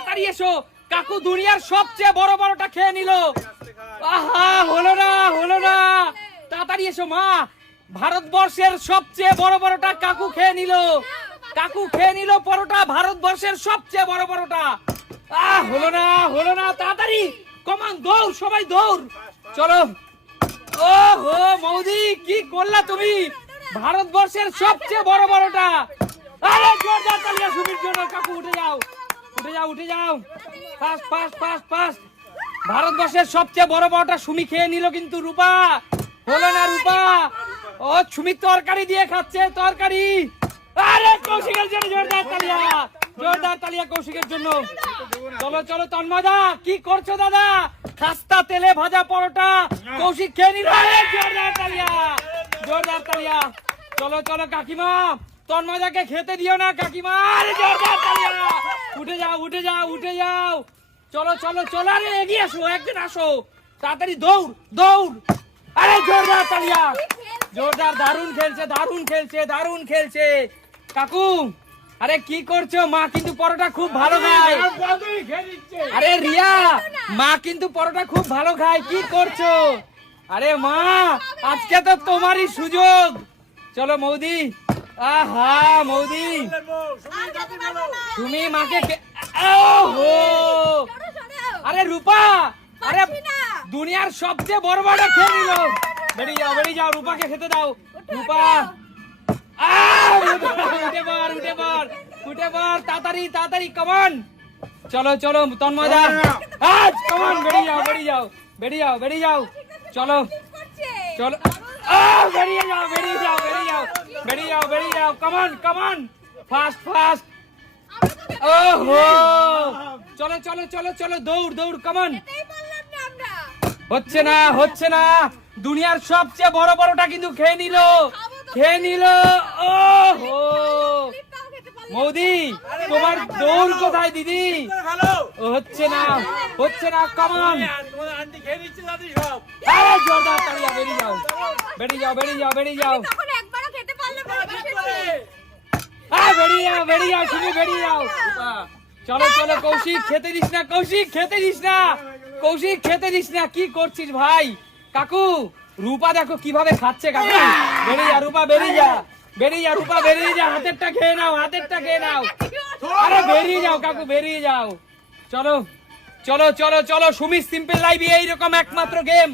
তাড়াতাড়ি এসো, কাকু দুনিয়ার সবচেয়ে বড় বড়টা খেয়ে নিল। আহা, হলো না হলো না, তাড়াতাড়ি এসো মা, ভারতবর্ষের সবচেয়ে বড় বড়টা কাকু খেয়ে নিল। কাকু খেয়ে নিল পরোটা, ভারতবর্ষের সবচেয়ে বড় বড়টা। হলো না হলো না, তাড়াতাড়ি কমান, দৌড় সবাই দৌড়, চলো। ও হো মৌদি, কি করলা তুমি, ভারতবর্ষের সবচেয়ে বড় বড়টা। আরে জোরদার তালিয়া সুমির জন্য। কাকু উঠে যাও উঠে যাও উঠে যাও, ফাস্ট ফাস্ট ফাস্ট ফাস্ট। ভারতবর্ষের সবচেয়ে বড় বড়টা সুমি খেয়ে নিল, কিন্তু রূপা হলো না। রূপা ও সুমি তরকারি দিয়ে খাচ্ছে, তরকারি। আরে কৌশিকের জন্য জোরদার তালিয়া, জোরদার তালিয়া কৌশিকের জন্য। চলো চলো তন্ময়দা, কি করছো দাদা, খাস্তা তেলে ভাজা পরোটা কৌশিক খেয়ে নিল। জোরদার তালিয়া, জোরদার তালিয়া। চলো চলো কাকিমা, তন্ময়দাকে খেতে দিও না কাকিমা। আরে জোরদার তালিয়া, উঠে যাও উঠে যাও উঠে যাও, চলো চলো চলো। আরে এগিয়ে আসো, একদিন আসো, তাড়াতাড়ি দৌড় দৌড়। আরে জোরদার তালিয়া, জোরদার, দারুণ খেলছে দারুণ খেলছে দারুণ খেলছে। কাকু আরে কি করছো, মা কিন্তু পরোটা খুব ভালো খায়। আরে রিয়া, মা কিন্তু পরোটা খুব ভালো খায়, কি করছো। আরে মা, আজকে তো তোমারই সুযোগ। চলো মৌদি, আহা মৌদি, তুমি মাকে ওহো। আরে রূপা, আরে দুনিয়ার সবচেয়ে বড় বড় খেয়ে নিল। বেরিয়ে যাও বেরিয়ে যাও, রূপাকে খেতে দাও। রূপা উঠে পড় উঠে পড় উঠে পড়, তাড়াতাড়ি তাড়াতাড়ি, কমান। চলো চলো তন্ময়দা, আজ কমান, বেরিয়ে যাও বেরিয়ে যাও বেরিয়ে যাও বেরিয়ে যাও, চলো চলো। বেরিয়ে যাও বেরিয়ে যাও বেরিয়ে যাও বেরিয়ে যাও বেরিয়ে যাও, কমান কমান, ফাস্ট ফাস্ট। ওহো, চলো চলো চলো চলো, দৌড় দৌড়, কমান। হচ্ছে না হচ্ছে না, দুনিয়ার সবচেয়ে বড় বড়টা কিন্তু খেয়ে নিল, খেয়ে নিল। ওহো মৌদি, তোমার দৌড় কোথায় দিদি, হচ্ছে না হচ্ছে না, কমান। আরে জোরদার তালিয়া, বেরিয়ে যাও বেরিয়ে যাও বেরিয়ে যাও বেরিয়ে যাও, বেরিয়ে যাও বেরিয়ে যাও, শুনি বেরিয়ে যাও। চলো চলো কৌশিক, খেতে দিস না কৌশিক, খেতে দিস না কৌশিক, খেতে দিস না, কি করছিস ভাই। কাকু রূপা দেখো কিভাবে খাচ্ছে, কাকু বেরিয়ে যা রূপা, বেরিয়ে যা বেরিয়ে যা রূপা, বেরিয়ে যা, হাতেরটা খেয়ে নাও হাতেরটা খেয়ে নাও। আরে বেরিয়ে যাও কাকু, বেরিয়ে যাও। চলো চলো চলো চলো, সুমি সিম্পল লাইভে এইরকম একমাত্র গেম,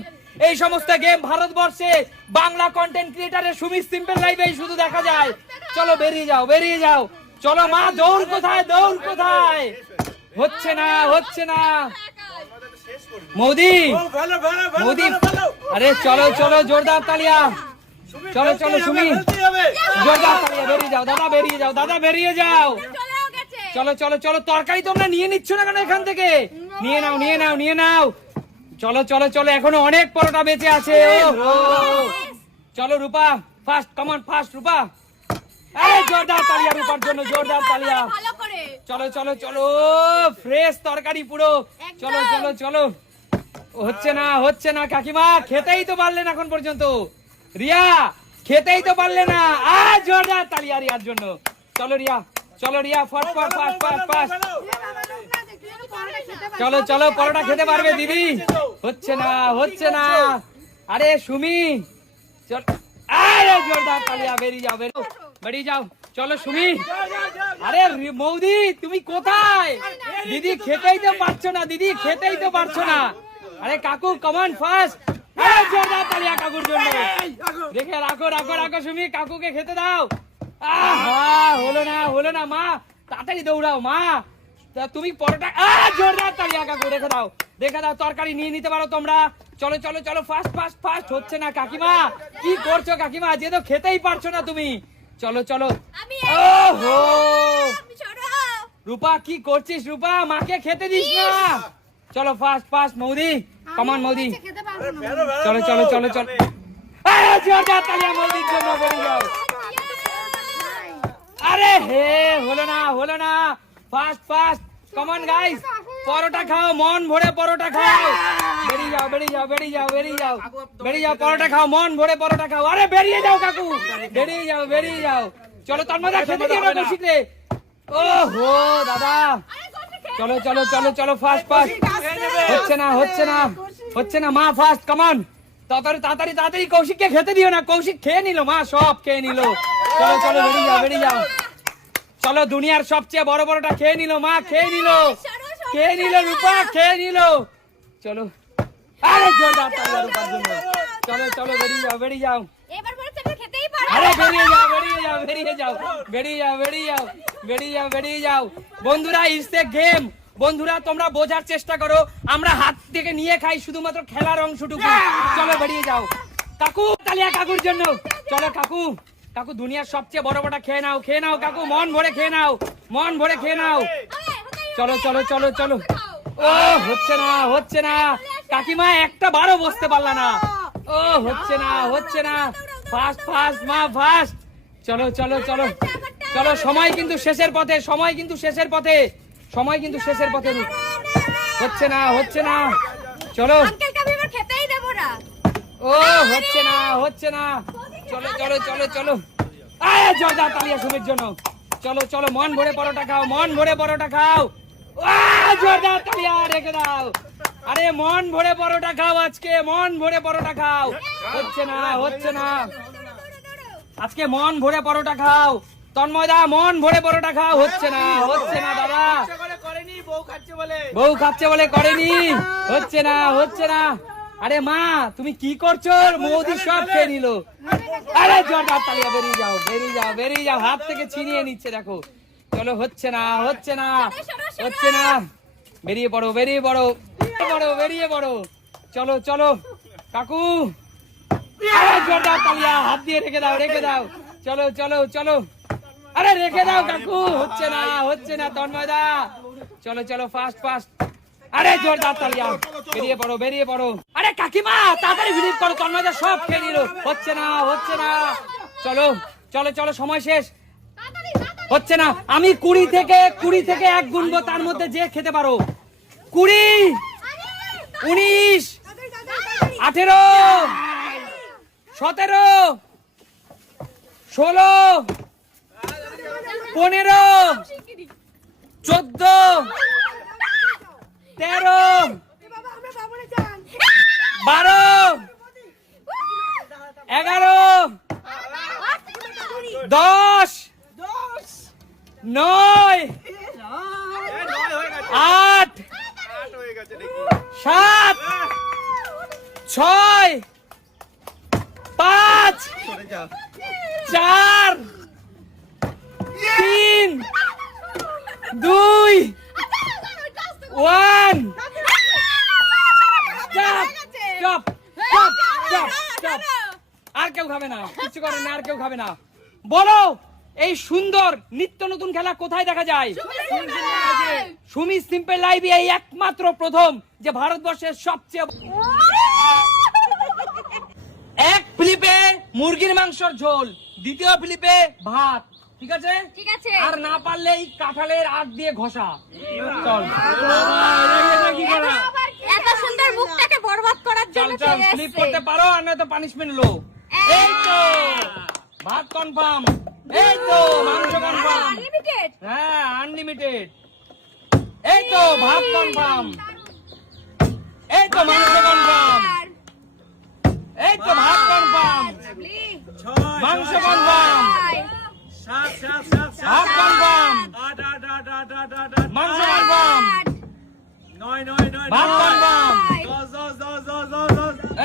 এই সমস্ত গেম ভারতবর্ষে বাংলা কন্টেন্ট ক্রিয়েটারের সুমি সিম্পল লাইভে শুধু দেখা যায়। চলো বেরিয়ে যাও বেরিয়ে যাও, চলো মা, দৌড় কোথায় দৌড় কোথায়, হচ্ছে না হচ্ছে না। মোদি মোদি, আরে চলো চলো, জোরদার তালিয়া, চলো চলো সুমি, জোরদার তালিয়া, বেরিয়ে যাও দাদা, বেরিয়ে যাও দাদা, বেরিয়ে যাও। চলো চলো চলো, তরকারি তোমরা নিয়ে নিচ্ছ না কেন এখান থেকে, নিয়ে নাও নিয়ে নাও নিয়ে নাও। চলো চলো চলো, এখনো অনেক পরোটা বেঁচে আছে। চলো রূপা, ফাস্ট, কমন ফাস্ট রূপা। আরে জোরদার তালিয়া রূপার জন্য, জোরদার তালিয়া। চলো চলো চলো, ফ্রেশ তরকারি পুরো, চলো চলো চলো। হচ্ছে না হচ্ছে না কাকিমা, খেতেই তো পারলেন এখন পর্যন্ত। রিয়া, খেতেই তো পারলে না, আজ জোরদার তালিয়া রিয়ার জন্য। চলো রিয়া, চলো রিয়া, ফট ফট ফাস্ট ফাস্ট ফাস্ট। চলো চলো, পরোটা খেতে পারবে দিদি, হচ্ছে না হচ্ছে না। আরে সুমি, চল, আরে জোরদার তালিয়া, বেরিয়ে যাও বেরিয়ে যাও, চলো সুমি। আরে মৌদি, তুমি কোথায়, দিদি খেতেই তো পারছো না, দিদি খেতেই তো পারছো না। আরে কাকু, কমান ফাস্ট, জোরদার তালিয়া কাকুর জন্য। দেখে রাখো রাখো রাখো সুমি, কাকুকে খেতে দাও। আহা, হলো না হলো না, মা তাড়াতাড়ি দৌড়াও মা, তুমি পরোটা। জোরদার তালিয়া কাকু, রেখে দাও রেখে দাও, তরকারি নিয়ে নিতে পারো তোমরা। চলো চলো চলো, ফাস্ট ফাস্ট ফাস্ট, হচ্ছে না কাকিমা, কি করছো কাকিমা, যে তো খেতেই পারছো না তুমি। চলো চলো, ওহো রূপা, কি করছিস রূপা, মাকে খেতে দিস না। চলো ফাস্ট ফাস্ট মৌদি, কমান মৌদি, চলো চলো চলো চলো, জোরদার তালিয়া মৌদির জন্য, বেরিয়ে যাও। আরে হে, হলো না হলো না, ফাস্ট ফাস্ট, কমন গাইস, পরোটা খাও, মন ভরে পরোটা খাও, বেরিয়ে যাও বেরিয়ে যাও বেরিয়ে যাও বেরিয়ে যাও বেরিয়ে যাও, পরোটা খাও, মন ভরে পরোটা খাও। আরে বেরিয়ে যাও কাকু, বেরিয়ে যাও বেরিয়ে যাও। চলো তন্ময়দা, খেতে দিও না কৌশিক রে। ওহো দাদা, চলো চলো চলো চলো ফাস্ট ফাস্ট, হচ্ছে না হচ্ছে না হচ্ছে না, মা ফাস্ট, কামান, তাড়াতাড়ি তাড়াতাড়ি তাড়াতাড়ি, কৌশিককে খেতে দিও না, কৌশিক খেয়ে নিল, মা সব খেয়ে নিল। চলো চলো বেরিয়ে যাও বেরিয়ে যাও, চলো দুনিয়ার সবচেয়ে বড় বড়টা খেয়ে নিল, মা খেয়ে নিল, খেয়ে নিল, রূপা খেয়ে নিল। চলো, আরে জোরদার তালিয়া রূপার জন্য। চলো চলো বেরিয়ে যাও বেরিয়ে যাও, এবার বলে তুমি খেতেই পারো। আরে বেরিয়ে যাও বেরিয়ে যাও বেরিয়ে যাও বেরিয়ে যাও বেরিয়ে যাও বেরিয়ে যাও বেরিয়ে যাও। বন্ধুরা, ইটস এ গেম। বন্ধুরা, তোমরা বোঝার চেষ্টা করো, আমরা হাত থেকে নিয়ে খাই শুধুমাত্র খেলার অংশটুকু। চলো বেরিয়ে যাও। কাকু, তালিয়া কাকুর জন্য। চলো কাকু, কাকু দুনিয়ার সবচেয়ে বড় বড়টা খেয়ে নাও, খেয়ে নাও কাকু, মন ভরে খেয়ে নাও, মন ভরে খেয়ে নাও। চলো চলো চলো চলো। ও হচ্ছে না হচ্ছে না, কাকিমা একটা বারও বসতে পারলা না। ও হচ্ছে না হচ্ছে না, ফাস্ট ফাস্ট মা ফাস্ট। চলো চলো চলো চলো, সময় কিন্তু শেষের পথে, সময় কিন্তু শেষের পথে, সময় কিন্তু শেষের পথে। হচ্ছে না হচ্ছে না, চলো। আঙ্কেলকে আমি এবার খেতেই দেব না। ও হচ্ছে না হচ্ছে না, চলো চলো চলো চলো। আরে জোরদার তালিয়া সুমির জন্য। চলো চলো, মন ভরে পরোটা খাও, মন ভরে পরোটা খাও। জোরদার তালিয়া, রেখে দাও। আরে মন ভরে পরোটা খাও আজকে, মন ভরে পরোটা খাও। হচ্ছে না হচ্ছে না, আজকে মন ভরে পরোটা খাও। তন্ময়দা, মন ভরে পরোটা খাও। হচ্ছে না হচ্ছে না দাদা, বউ খাচ্ছে বলে করেনি, হচ্ছে না হচ্ছে না। আরে মা, তুমি কি করছো? মোদি সব খেয়ে নিল। আরে জোরদার তালিয়া, বেরিয়ে যাও বেরিয়ে যাও বেরিয়ে যাও, হাত থেকে ছিনিয়ে নিচ্ছে দেখো। চলো, হচ্ছে না হচ্ছে না হচ্ছে না, বেরিয়ে পড়ো বেরিয়ে পড়ো পড়ো বেরিয়ে পড়ো। চলো চলো কাকু, আরে জোরদার তালিয়া, হাত দিয়ে রেখে দাও রেখে দাও। চলো চলো চলো, আরে রেখে দাও কাকু, হচ্ছে না হচ্ছে না। তন্ময়দা, চলো চলো ফাস্ট ফাস্ট। আরে জোরদার তালিয়া, বেরিয়ে পড়ো বেরিয়ে পড়ো। আরে কাকিমা, তাড়াতাড়ি ফিলিপ করো, তন্ময়দা সব খেয়ে নিল। হচ্ছে না হচ্ছে না, চলো চলো চলো, সময় শেষ। হচ্ছে না, আমি 20 থেকে 1 গুনবো, তার মধ্যে যে খেতে পারো। 20, 19, 18, 17, 16, 15, 14, 13, 12, 11, 10, 9, 8, 7, 6, 5, 4, 3, 2, 1। Stop! Stop! Stop! Stop! আর কেউ খাবে না, কিছু করেন না, আর কেউ খাবে না। বলো, এই সুন্দর নিত্য নতুন খেলা কোথায় দেখা যায়? সুমি সিম্পল লাইভে এই একমাত্র প্রথম যে ভারতবর্ষের সবচেয়ে এক ফ্লিপে মুরগির মাংসের ঝোল, দ্বিতীয় ফ্লিপে ভাত, ঠিক আছে? ঠিক আছে। আর না পারলে এই কাঁঠালের আগ দিয়ে ঘষা। চল এত সুন্দর মুখটাকে বরবাদ করার চল জন্য চল, চলে ফ্লিপ এসেছে। করতে পারো আর নয়তো পানিশমেন্ট লো। এই তো ভাত কনফার্ম, এই তো মাংস কনফার্ম, আনলিমিটেড। হ্যাঁ আনলিমিটেড, এই তো ভাত কনফার্ম, এই তো মাংস কনফার্ম, এই তো ভাত কনফার্ম, মাংস কনফার্ম, ভাত কনফার্ম, মাংস কনফার্ম, ভাত কনফার্ম।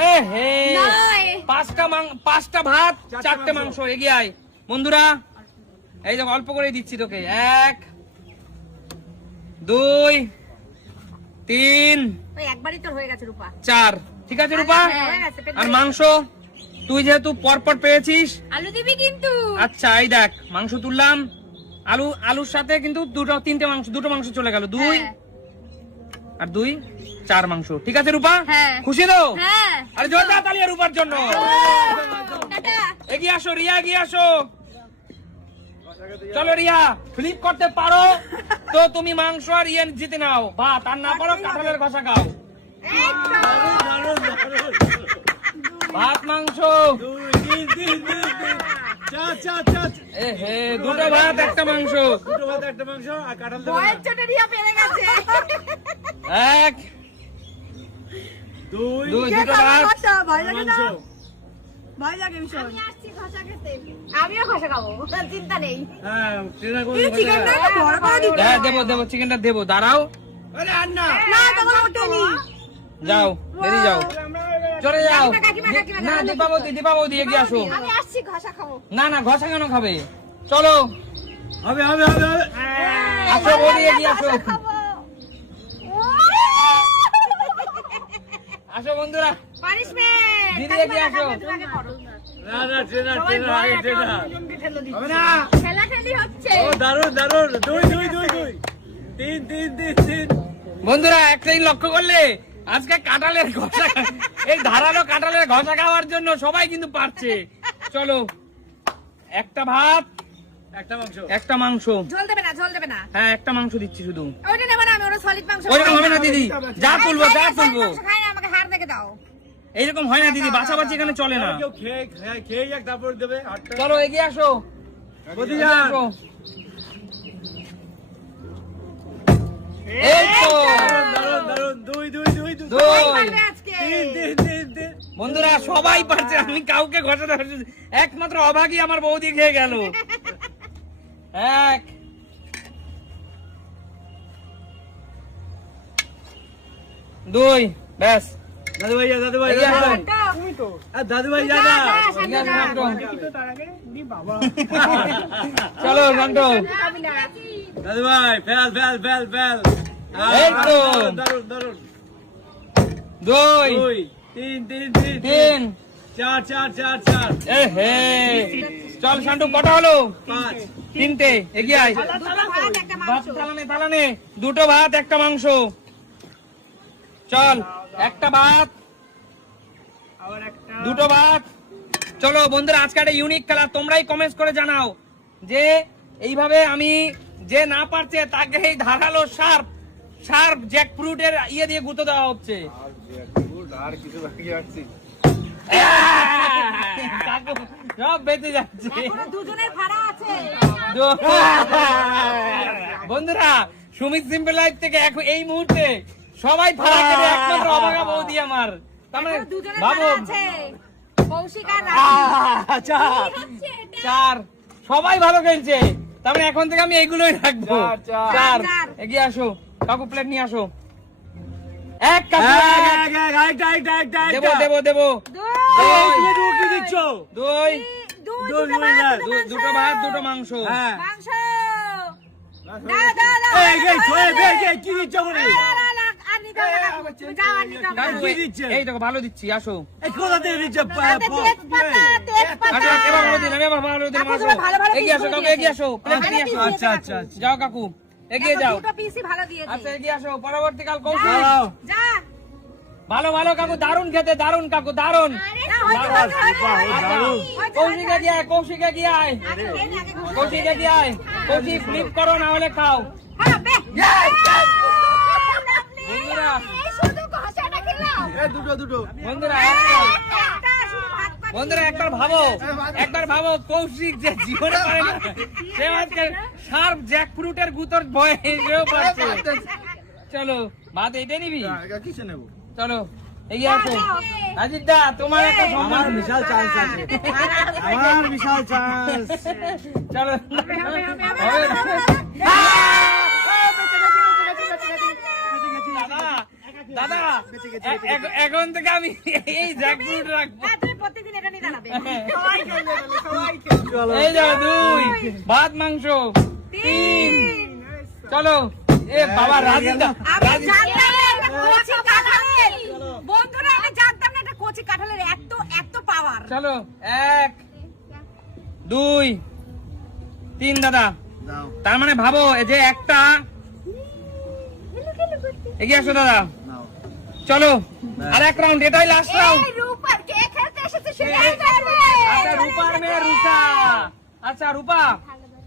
এ হে, 5টা ভাত 4টে মাংস, এগিয়ে আয় বন্ধুরা। এই যে অল্প করে দিচ্ছি তোকে, 1, 2, 3, ওই একবারই তো হয়ে গেছে রূপা। 4, ঠিক আছে রূপা? হয়ে গেছে, পেট আর ভরে মাংস তুই যেহেতু পরপর পেয়েছিস, আলু দিবি কিন্তু। আচ্ছা এই দেখ মাংস তুললাম, আলুর সাথে কিন্তু দুটো মাংস চলে গেল, 2 হ্যাঁ। আর 2, 4 মাংস, ঠিক আছে রূপা? হ্যাঁ। খুশি তো? হ্যাঁ। আরে জোরদার তালি রূপার জন্য। টাটা। এগিয়ে আসো রিয়া, এগিয়ে আসো। চলো রিয়া, ফ্লিপ করতে পারো তো তুমি মাংস আর ইয়ে জিতে নাও ভাত, আর না পারো কাঁঠালের ঘষা খাও। ভাত মাংস, এ হে, দুটো ভাত একটা মাংস। বয়ের জন্য রিয়া পেরে গেছে। এক দুই দুটো ভাত ভয় লাগে না ভয় লাগে ভীষণ আমি আসছি ঘষা খেতে আমিও ঘষা খাবো চিন্তা নেই চিকেনটা বড় বড় দিতে হ্যাঁ দেবো চিকেনটা দেবো, দাঁড়াও। না তখন ওঠেনি যাও দেরি যাও, চলে যাও। কাকিমা, না দীপাবতী এগিয়ে আসো। আমি আসছি ঘষা খাবো না ঘষা কেন খাবে, চলো হবে আসো বৌদি এগিয়ে আসো, আসো বন্ধুরা। পানিশমেন্ট দিদি এগিয়ে আসো। না ট্রেনার আগে ট্রেনার হবে না। খেলাখেলি হচ্ছে ও দারুন দুই তিন বন্ধুরা একটাই লক্ষ্য করলে আজকে কাঁঠালের ঘষা, এই ধারালো কাঁঠালের ঘষা খাওয়ার জন্য সবাই কিন্তু পারছে। চলো একটা ভাত একটা মাংস, ঝোল দেবে না হ্যাঁ একটা মাংস দিচ্ছি শুধু। ওইটা নেব না আমি ওরা সলিড মাংস ওইরকম হবে না দিদি, যা তুলবো খাই না আমাকে হাড় দেখে দাও এইরকম হয় না দিদি, বাছাবাছি এখানে চলে না। কেউ খেয়ে যাক তারপর দেবে হাতটা। চলো এগিয়ে আসো, বৌদি এগিয়ে যান। আসো। এই তো দারুন দুই পারবে আজকে তিন বন্ধুরা সবাই পারছে, আমি কাউকে ঘষা ধরছি, একমাত্র অভাগী আমার বৌদি খেয়ে গেল। এক দুই ব্যাস, দাদু ভাই এগিয়ে আসো। দাদু ভাই যা না এগিয়ে আসো নান্টু। চলো নান্টু, দাদু ভাই ফেল এই তো। দারুন দুই তিন তিন চার এ হে, চল শান্টু কটা হলো? 5 তিনটে, এগিয়ে আয়। দুটো ভাত একটা ভাত মাংস থালানে দুটো ভাত একটা মাংস, চল একটা ভাত দুটো ভাত। চলো বন্ধুরা আজকে একটা ইউনিক খেলা, তোমরাই কমেন্টস করে জানাও যে এইভাবে আমি যে না পারছে তাকে এই ধারালো শার্প জ্যাকফ্রুটের ইয়ে দিয়ে গুঁতো দেওয়া হচ্ছে। আর কিছু বাকি রাখছি কাকু সব বেঁচে যাচ্ছে। এখনো দুজনের ভাড়া আছে বন্ধুরা সুমিত সিম্পল লাইফ থেকে এখন এই মুহূর্তে সবাই ভাড়া করে, একমাত্র অভাগা বৌদি আমার। তার মানে এখনো দুজনের ভাবো ভাড়া আছে কৌশিক আর রাজীব। কি হচ্ছে এটা? চার, সবাই ভালো খেলছে, তার মানে এখন থেকে আমি এইগুলোই রাখবো। চার, এগিয়ে আসো কাকু, প্লেট নিয়ে আসো। এক কাকু, দেবো দুই, কি দিচ্ছ দুই দুটো ভাত, দুটো ভাত দুটো মাংস, হ্যাঁ মাংস দাও। কি দিচ্ছ বলে আর নিতে হবে না কাকু। তুমি যাও, আর নিতে হবে না। কাকু, কি দিচ্ছে? এই দেখো ভালো দিচ্ছি, আসো। কোথা থেকে দিচ্ছ তেজপাতা। আসো, এবার ভালো দিলাম, এবার ভালো দিলাম, কাকু, আসো। তুমি ভালো ভালো এগিয়ে আসো piece কাকু, করে এগিয়ে আসো, প্লেট ভালো নিয়ে আসো। piece আচ্ছা যাও কাকু, এগিয়ে যাও। দুটো পিসই ভালো দিয়েছে। আচ্ছা এগিয়ে আসো, পরবর্তীকাল কৌশিক। যা। ভালো কাকু, দারুন খেতে, দারুন কাকু, দারুন। না, হয়তো কৌশিক এগিয়ে আয়, কৌশিক এগিয়ে আয়, কৌশিক এগিয়ে আয়। কৌশিক ফ্লিপ করো না হলে খাও। বন্ধুরা বন্ধুরা বন্ধুরা একবার ভাবো কৌশিক যে জীবনে পারে না, সে আজকে শার্প জ্যাকফ্রুটের গুতোর ভয়ে সেও পারছে। চলো ভাত এইটাই নিবি, কিসে নেবো চলো এগিয়ে আসো। রাজীব দা তোমার একটা সম্মান, বিশাল চান্স আছে আমার বিশাল চান্স চলো। দাদা এখন থেকে আমি এই জ্যাকফ্রুট রাখবো। প্রত্যেকদিন এটা নিয়ে দাঁড়াবে। এই যাও, দুই ভাত মাংস, তিন, চলো। এ বাবা রাজীব দা, আমি জানতাম না এটা কচি কাঁঠালের। বন্ধুরা আমি জানতাম না এটা কচি কাঁঠালের এত পাওয়ার। চলো এক দুই তিন দাদা। দাও তার মানে ভাবো এই যে একটা, এগিয়ে আসো দাদা, নাও চলো আর এক রাউন্ড, এটাই লাস্ট রাউন্ড। এই রূপার কে খেলতে এসেছে সেটাই জানবে। আচ্ছা রূপার মেয়ে রূপা, আচ্ছা রূপা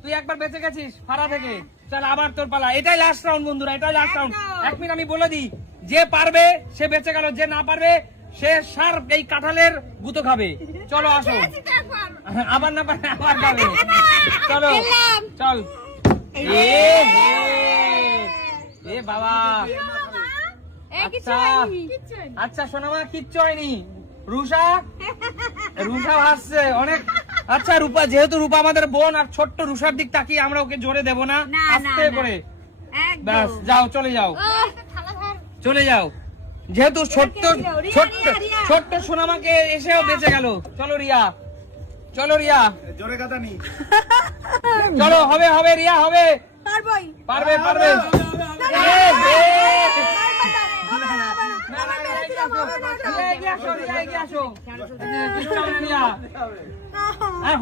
তুই একবার বেঁচে গেছিস ফাড়া থেকে, চল আবার তোর পালা। এটাই লাস্ট রাউন্ড বন্ধুরা, এটাই লাস্ট রাউন্ড। এক মিনিট আমি বলে দিই, যে পারবে সে বেঁচে গেল, যে না পারবে সে শার্প এই কাঁঠালের গুঁতো খাবে। চলো আসো, খেয়েছি তো একবার। আবার না পারে আবার খাবে। চলো খেললাম। চল। এ হে, এ বাবা, আচ্ছা আচ্ছা সোনামা কিচ্ছু হয়নি। রুষা হাসছে অনেক। আচ্ছা রূপা, যেহেতু রূপা আমাদের বোন আর ছোট্ট রুষার দিক তাকিয়ে আমরা ওকে জোরে দেবো না, না, আস্তে না। করে একদম। ব্যাস যাও, চলে যাও চলে যাও। যেহেতু ছোট্ট সোনামাকে এসেও বেঁচে গেল। চলো রিয়া, চলো রিয়া, জোরে কথা নি। চলো হবে হবে রিয়া হবে, পারবই। পারবে পারবে।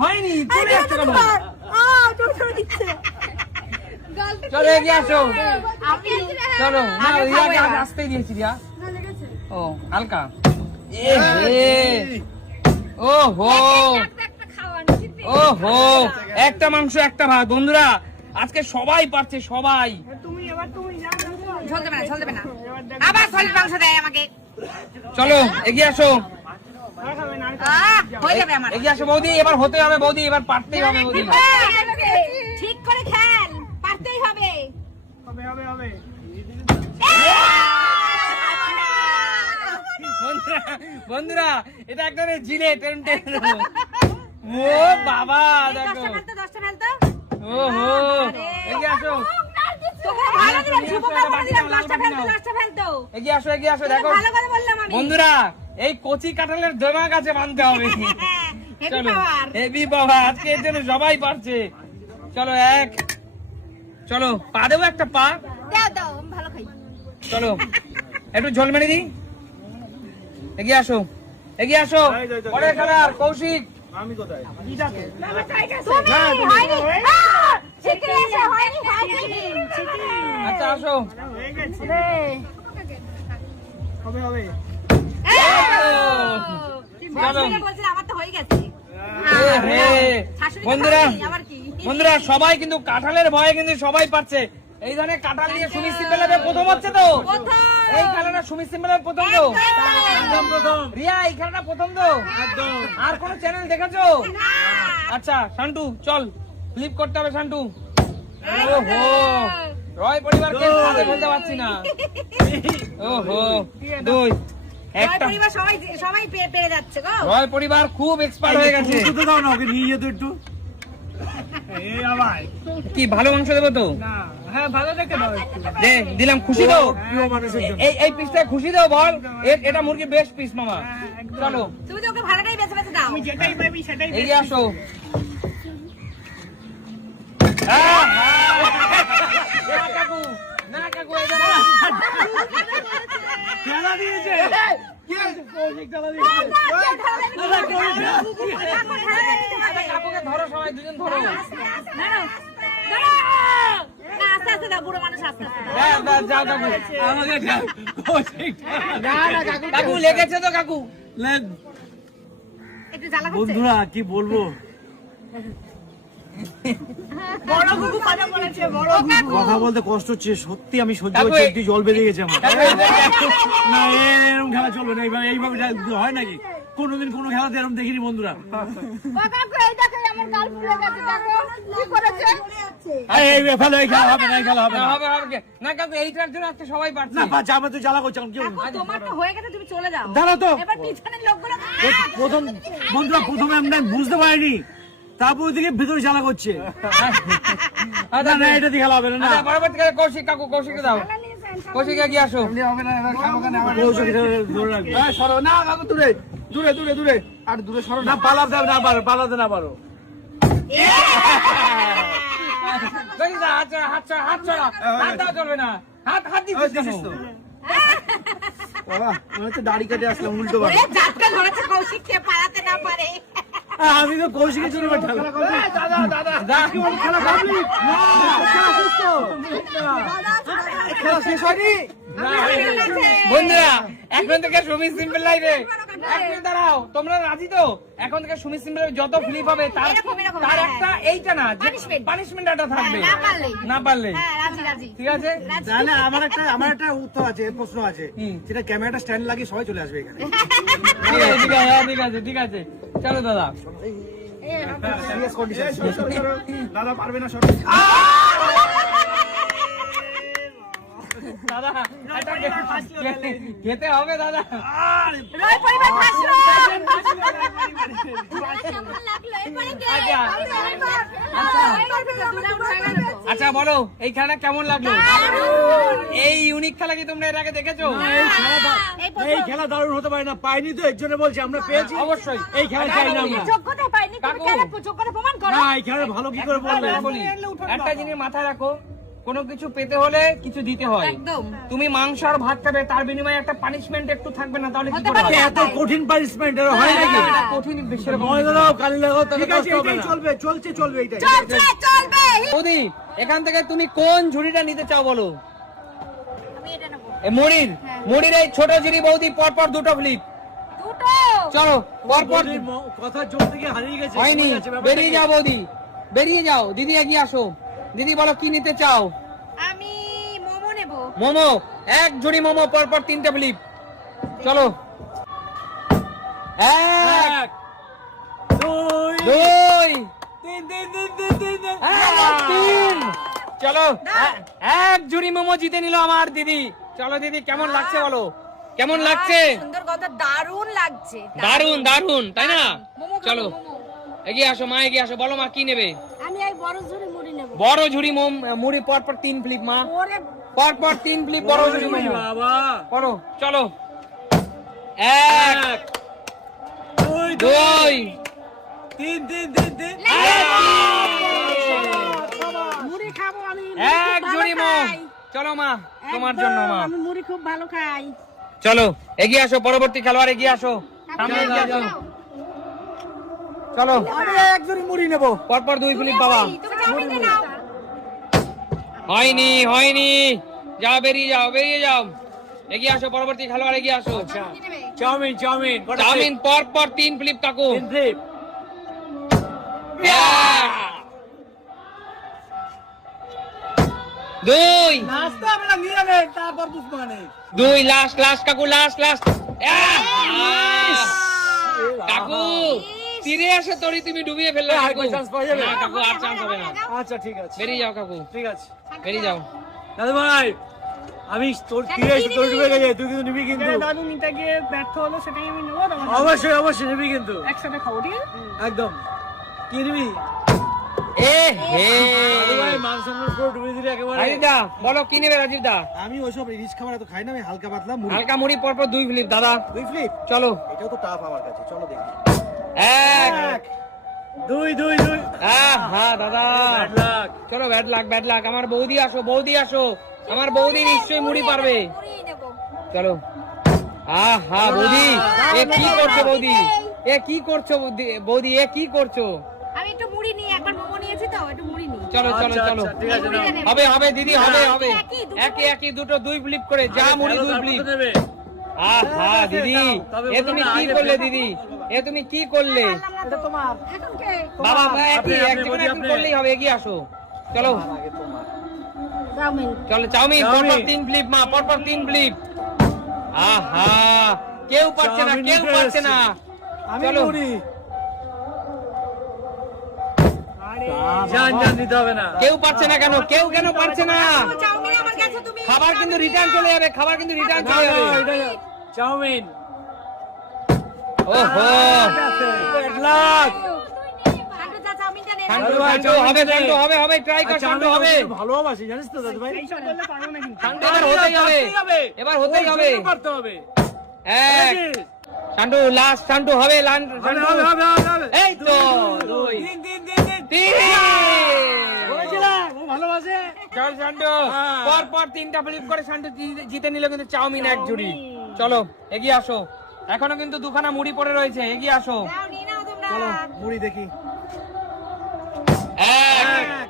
হয়নি, চলে যাচ্ছে কেন? চলো এগিয়ে আসো, চলো। না রিয়াকে আসতেই দিয়েছি রিয়া। ও হালকা। ওহো ওহো, একটা মাংস একটা ভাত। বন্ধুরা আজকে সবাই পারছে, সবাই। ঝোল দেবে না, ঝোল দেবে না। আবার সলিড মাংস দেয় আমাকে। চলো এগিয়ে আসো, হয়ে যাবে আমার। এগিয়ে আসো বৌদি, এবার হতে হবে বৌদি, এবার পারতেই হবে বৌদি। ঠিক করে খেল, পারতেই হবে। বন্ধুরা এটা একটা জিলেট। ও বাবা দেখো, 10টা ফেলতো, 10টা ফেলতো। ওহো এগিয়ে আসো, তোকে ভালো দিলাম, শুভকামনা করে দিলাম, 10টা ফেলতো, 10টা ফেলতো। এগিয়ে আসো, এগিয়ে আসো। দেখো ভালো করে বললাম আমি। বন্ধুরা এই কচি কাঁঠালের দোমা গাছে বাঁধতে হবে। হেভি চলো পাওয়ার। হেভি বাবা, আজকে এর জন্য সবাই পারছে। চলো এক, চলো পা দেবো একটা পা। দাও দাও, আমি ভালো খাই। চলো একটু ঝোল মেরে দিই। এগিয়ে আসো, এগিয়ে আসো। পরের খেলার কৌশিক। আমি কোথায়? তুমি হয়নি। শিগগিরই এসো, হয়নি, হয়নি। আচ্ছা আসো। হবে। চলো। বলছিল আমার তো হয়ে গেছে। এ হে। বন্ধুরা বন্ধুরা সবাই কিন্তু কাঁঠালের ভয়ে কিন্তু সবাই পাচ্ছে। এই ধরনের কাঁঠাল নিয়ে সুমি সিম্পলের প্রথম হচ্ছে তো। এই খেলাটা সুমি সিম্পলের প্রথম তো। একদম প্রথম। রিয়া এই খেলাটা প্রথম তো। একদম। আর কোন চ্যানেল দেখেছো? আচ্ছা শান্টু চল, ফ্লিপ করতে হবে শান্টু। ওহো রয় পরিবারকে সাথে বলতে পারছি না। ওহো দুই একটা। পরিবার সবাই সবাই পেরে যাচ্ছে গো। রয় পরিবার খুব এক্সপার্ট হয়ে গেছে। শুধু দাও না, ওকে নিয়ে যেত একটু। এই আবার কি ভালো মাংস দেবো তো? না, হ্যাঁ ভালো দেখে দাও একটু। দে দিলাম, খুশি তো? প্রিয় মানুষের জন্য। এই পিসটা খুশি তো বল। এটা মুরগির বেস্ট পিস মামা। চলো তুমি তো ওকে ভালোটাই বেছে বেছে দাও। যেটাই পাবি সেটাই এগিয়ে আসো। না কাকু, না কাকু, এই জন্য না। খেলা দিয়েছে। কৌশিক খেলা দিয়েছে। আচ্ছা, কাকুকে ধরো সবাই, দুজন ধরো। আস্তে আস্তে দাও, বুড়ো মানুষ আস্তে আস্তে দাও। যাও কাকু। আমাকে কৌশিক কাকু লেগেছে তো কাকু? একটু জ্বালা করছে। বন্ধুরা কি বলবো, বড় গুগু কথা বলেছে, বড় কথা বলতে কষ্ট হচ্ছে সত্যি। আমি সহ্য কাকু, করছি, একটু জল বেরিয়ে গেছে আমার। কাকু, না এরকম খেলা চলবে না, এইভাবে হয় নাকি? কোনোদিন কোনো খেলাতে এরকম দেখিনি বন্ধুরা। এই ফেলো, এই খেলা হবে না, এই খেলা হবে না, না। হবে হবে না কাকু, এইটার জন্য আজকে সবাই পারছে। না পাচ্ছে, আমার তো জ্বালা করছে এখন। কেউ দেখো, তোমার তো হয়ে গেছে, তুমি চলে যাও। দাঁড়াও তো। এবার পিছনের লোকগুলো প্রথম বন্ধুরা প্রথমে আমরা বুঝতে পারিনি, তারপর ওদিকে ভিতরে জ্বালা করছে। না না, এটা দিয়ে খেলা হবে না। না আচ্ছা, পরবর্তী খেলা কৌশিক কাকু, কৌশিককে দাও। কৌশিক এগিয়ে আসো। কৌশিক এটা ধরে রাখবে। না কাকু, দূরে দূরে দূরে দূরে আর দূরে সরো না পালাতে না পারো, পালাতে না পারো। কৌশিক দা, হাত ছড়া, হাত ছড়া, হাত ছড়া। হাত দেওয়া চলবে না। হাত দিচ্ছিস কেন? বাবা মনে হচ্ছে দাড়ি কেটে আসলাম উল্টো ওরে জাতটা ধরেছে কৌশিক, কে পালাতে না পারে। আমি তো কৌশিকের জন্য খেলা। যা। খেলা খাবি না, খেলা সুস্থ খেলা শেষ হয়নি। বন্ধুরা এখন থেকে সুমি সিম্পল লাইভে দাঁড়াও, তোমরা রাজি তো? এখন থেকে সুমি সিম্পল যত ফ্লিপ হবে তার এরকম, তার হ্যাঁ, একটা এইটা না Punishment. পানিশমেন্ট একটা থাকবে। না পারলেই। না পারলে হ্যাঁ, রাজি রাজি। ঠিক আছে। রাজি। না না, আমার একটা উত্তর আছে, প্রশ্ন আছে, যেটা ক্যামেরাটা স্ট্যান্ড লাগিয়ে সবাই চলে আসবে এখানে। ঠিক আছে ঠিক আছে, হ্যাঁ, ঠিক আছে ঠিক আছে। চলো দাদা। Serious condition. দাদা পারবে না, সরো। দাদা এটা খেতে হবে দাদা। রয় পরিবার হাসলো। আচ্ছা বলো এই খেলা কেমন লাগলো? এই ইউনিক খেলা কি তোমরা এর আগে দেখেছো? এই খেলা দারুণ হতে পারে না, পাইনি তো এর জন্য বলছি, আমরা পেয়েছি অবশ্যই এই খেলা চাই না আমরা। যোগ্যতা পাইনি, তুমি কাকু। খেলার যোগ্যতা প্রমাণ করো। না এই খেলা ভালো কি করে বললে? বলি, একটা জিনিস মাথায় রাখো, কোনো কিছু পেতে হলে কিছু দিতে হয়। একদম। তুমি মাংস আর ভাত খাবে, তার বিনিময়ে একটা পানিশমেন্ট একটু থাকবে না, তাহলে কি হতে করে পারে হবে? না। এত কঠিন পানিশমেন্ট এর হয় নাকি? এটা কঠিন সেরকম ময়দা দাও, কালি লাগাও, তাহলে ঠিক আছে, কষ্ট হবে এটাই না। চলবে, চলবে এটাই। চলবে। বৌদি এখান থেকে তুমি কোন ঝুড়িটা নিতে চাও বলো? আমি এটা নেব। মুড়ির এই ছোট ঝুড়ি বৌদি পরপর দুটো ফ্লিপ। দুটো। চলো পরপর। বৌদির কথা জোর থেকে হারিয়ে গেছে। হয়নি, ঠিক আছে, ব্যাপারটা বেরিয়ে কি? যাও বৌদি, বেরিয়ে যাও। দিদি এগিয়ে আসো। দিদি বলো কি নিতে চাও? আমি মোমো নেব। মোমো, এক ঝুড়ি মোমো পরপর 3টে ফ্লিপ। চলো এক, এক, দুই, দুই, তিন। তিন। চলো এক ঝুড়ি মোমো জিতে নিল আমার দিদি। চলো দিদি কেমন লাগছে বলো, কেমন লাগছে? সুন্দর কথা, দারুণ লাগছে। দারুন দারুন তাই না? মোমো খাবো, চলো মোমো। এগিয়ে আসো মা, এগিয়ে আসো। বলো মা কি নেবে? আমি এই বড় ঝুড়ি মুড়ি নেব। বড় ঝুড়ি মুড়ি পরপর 3 ফ্লিপ মা, ওরে পরপর 3 ফ্লিপ বড় ঝুড়ি ওরে মোমো। বাবা। করো চলো এক, এক, দুই, দুই, তিন। মুড়ি খাবো আমি। এক ঝুড়ি মোমো। চলো মা তোমার জন্য মা। আমি মুড়ি খুব ভালো খাই। চলো এগিয়ে আসো, পরবর্তী খেলোয়াড় এগিয়ে আসো, সামনে এগিয়ে আসো। চলো আমি এক জুড়ি মুড়ি নেবো। পরপর 2 ফ্লিপ বাবা। তুমি চাউমিনটা নাও। হয়নি হয়নি, যাও বেরিয়ে যাও, বেরিয়ে যাও। এগিয়ে আসো, পরবর্তী খেলোয়াড় এগিয়ে আসো। কি নেবে? চাউমিন। কটা চাউমিন পরপর 3 ফ্লিপ কাকু। তিন ফ্লিপ। দুই, নাস্তা আমরা নিয়ে নেবে, তারপর বুঝবানে। দুই, লাস্ট লাস্ট কাকু, লাস্ট লাস্ট। কাকু তীরে আসে তোরই তুমি ডুবিয়ে ফেললে আর কাকু। কোনো chance পাওয়া যাবে? না কাকু, আর চান্স হবে না। আচ্ছা ঠিক আছে, বেরিয়ে যাও কাকু, ঠিক আছে। বেরিয়ে যাও। দাদু ভাই, আমি তোর তীরে এসে তোর ডুবে গেছে, তুই কিন্তু নিবি কিন্তু। দাদু নিতে গিয়ে ব্যর্থ হলো, সেটাই আমি নেবো। তোমার অবশ্যই নিবি কিন্তু, একসাথে খাবো, ঠিক আছে? একদম। কি নিবি? এ হে দাদু ভাই মান সম্মান পুরো ডুবে দিলি একেবারে। রাজীব দা বলো কি নেবে? রাজীব দা আমি ওইসব রিচ খাবার এত খাই না, আমি হালকা পাতলা মুড়ি। হালকা মুড়ি পরপর 2 ফ্লিপ দাদা। 2 ফ্লিপ, চলো এটাও তো টাফ আমার কাছে, চলো দেখি। এক, এক, দুই। হ্যাঁ দাদা। Bad luck. চলো ব্যাড লাক। আমার বৌদি আসো, বৌদি আসো। আমার বৌদি নিশ্চয়ই মুড়ি পারবে। মুড়ি নেব। চলো বৌদি এ কি করছো বৌদি? এ কি করছো বৌদি? এ কি করছো? আমি একটু মুড়ি নিই, একবার মোমো নিয়েছি তো, একটু মুড়ি নিই। চলো আচ্ছা, চলো ঠিক আছে নাও। হবে দিদি, হবে একই, একই দুটো 2 ফ্লিপ করে যা মুড়ি 2 ফ্লিপ। নেবে। দিদি তবে এ তুমি বলো না, কি আগে করলে ফেলো। দিদি? এ তুমি কি করলে? এটা তোমার। এখন কে? বাবা আপনি, একই আপনি, জীবনে আপনি। করলেই হবে। এগিয়ে আসো চলো চাউমিন। চলো চাউমিন পরপর চাউমিন। 3 ফ্লিপ মা, পরপর 3 ফ্লিপ। কেউ পারছে না, চাউমিন কেউ নিতে পারছে না। আমি চলো মুড়ি। জান নিতে হবে না। কেউ পারছে না কেন? কেউ কেন পারছে না? চাউমিন আমার কাছে, তুমি খাবার কিন্তু রিটার্ন চলে যাবে, খাবার কিন্তু রিটার্ন না, চলে না, যাবে। এটা চাউমিন। ওহো Bad luck. শান্টু চা চাউমিনটা নে। শান্টু, দাদু ভাই, শান্টু, চাউমিন হবে দে। শান্টু, হবে ট্রাই কর, আচ্ছা, শান্টু আমি হবে। তোকে ভালোবাসি জানিস তো দাদু ভাই। এইসব করলে পারবো না কিন্তু। শান্টু এবার হতেই হবে, এবার হতেই হবে। ওর জন্য পারতে হবে। এক, শান্টু লাস্ট, শান্টু হবে, শান্টু। হবে। এই তো 2, তিন। 3। বলেছিলাম ও ভালোবাসে। চল শান্টু, হ্যাঁ। পরপর 3টা ফ্লিপ করে শান্টু জিতে নিল কিন্তু চাউমিন 1 ঝুড়ি। চলো এগিয়ে আসো, এখনো কিন্তু 2খানা মুড়ি পড়ে রয়েছে। এগিয়ে আসো দাও, নিয়ে নাও তোমরা। চলো মুড়ি দেখি। এক,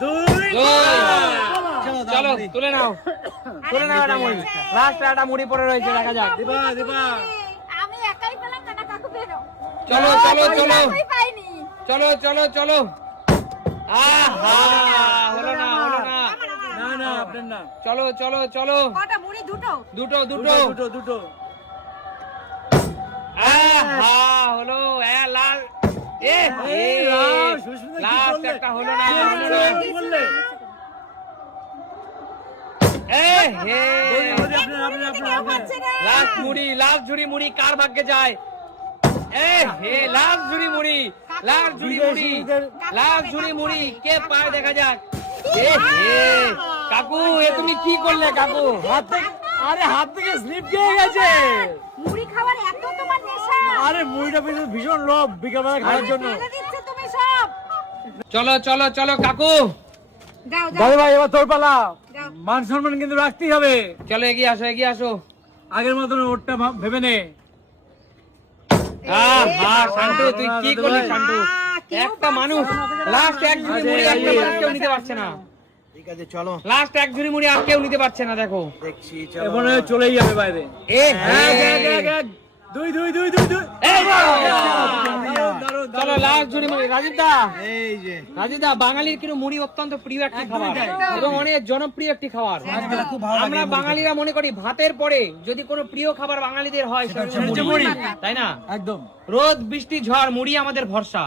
দুই। চলো দাও চলো মুড়ি। তুলে নাও একটা মুড়ি। লাস্ট একটা মুড়ি পড়ে রয়েছে, দেখা যাক। দিবা। আমি একাই পেলাম না, কাকু পেলো। চলো আমি পাইনি। চলো হলো না না আপনার না। চলো কটা মুড়ি? দুটো। দুটো হলো। লাল সুস্মিতা কি লাস্ট করলে? একটা হলো না, কি বললে? এ হে বৌদি, আপনার। লাস্ট ঝুড়ি মুড়ি কার ভাগ্যে যায়? এ হে লাস্ট ঝুড়ি মুড়ি, লাস্ট ঝুড়ি মুড়ি কে পায় দেখা যাক। এ হে কাকু, এ তুমি কি করলে কাকু? আরে হাত থেকে স্লিপ খেয়ে গেছে। মুড়ি খাওয়ার এত তোমার নেশা, আরে মুড়িটা পেয়ে ভীষণ লোভ বিকালবেলা খাওয়ার জন্য। ফেলে দিচ্ছে তুমি সব। চলো চলো চলো কাকু, যাও যাও দাদু ভাই এবার তোর পালা। যাও। মান সম্মান কিন্তু রাখতেই হবে। চলো এগিয়ে আসো এগিয়ে আসো। আগের মতন ওরটা ভেবে নে। শান্টু তুই কি করলি শান্টু? একটা মানুষ লাস্ট এক ঝুড়ি মুড়ি আর কেউ নিতে পারছে না। ঠিক আছে চলো লাস্ট এক ঝুড়ি মুড়ি আর কেউ নিতে পারছে না, দেখো। দেখছি এবার চলেই যাবে বাইরে। এ দুই। এই যে। দারুণ, চলো লাস্ট ঝুড়ি মুড়ি। রাজীব দা, এই যে বাঙালির কিন্তু মুড়ি অত্যন্ত প্রিয় একটি খাবার এবং অনেক জনপ্রিয় একটি খাবার। খুব ভালো লাগে আমরা বাঙালিরা মনে করি ভাতের পরে যদি কোনো প্রিয় খাবার বাঙালিদের হয় সেটা হচ্ছে মুড়ি, তাই না? একদম। রোদ বৃষ্টি ঝড় মুড়ি আমাদের ভরসা।